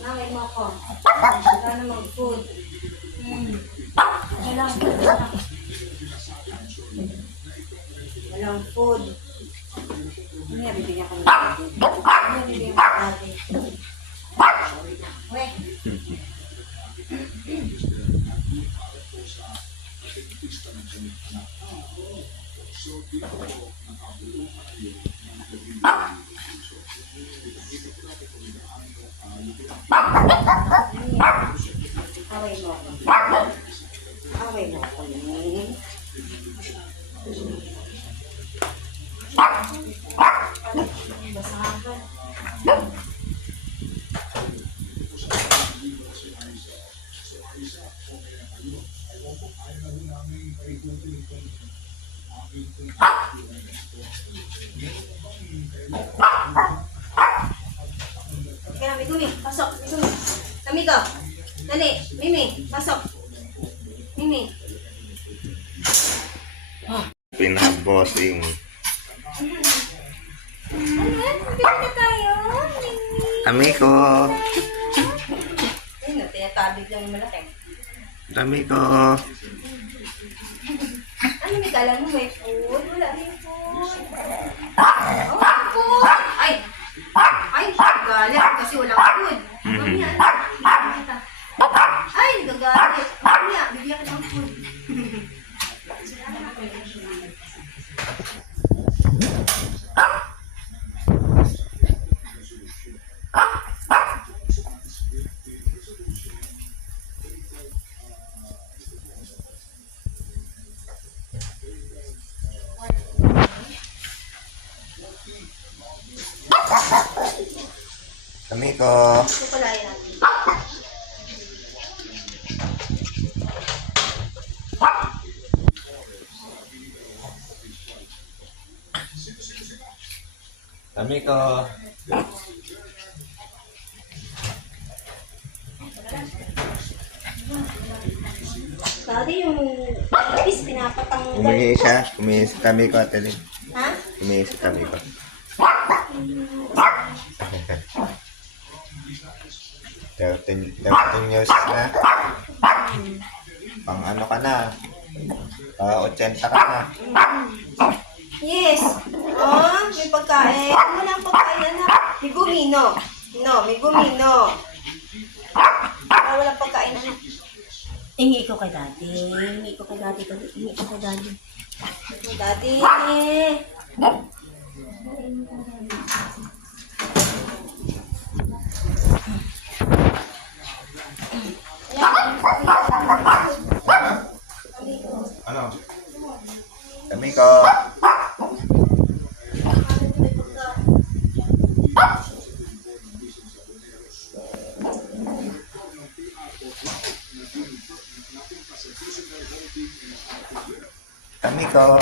Naway mo ako. Wala na mag-food. Walang food. Ano yan, bibigyan ko ng dati. Ano yan, bibigyan ko ng dati. Weh. Away mo ako. Away mo ako. Basahan ka. Kaya Mimi, pasok. Mimi. Amigo. Dali, Mimi, pasok. Mimi. Pinabossing. Ano yan? Bibili na tayo. Mimi. Amigo. Ayun, tinatabig lang yung malaki. Amigo. Ano may kala mo? May food? Wala rin food. Oh, food! Ay! Ay, gagalit kasi walang food. Mamaya, ay, gagalit. Mamaya, bibigyan ka ng food. Amigo. Kukulayan natin. Amigo. Dati yung is pinapatanggal. Humingi siya. Humingi si Amigo, Ate Lynn. Ha? Humingi si Amigo. Thirteen years na. Pang ano ka na? 80 ka na. Yes. Oh, may pagkain. Ano na ang pagkain na? May gumino. No, may gumino. Walang pagkain na. Hingi ko kay daddy. Hingi ko kay daddy. Hingi ko kay daddy. Daddy. Ano? Amigo. Amigo.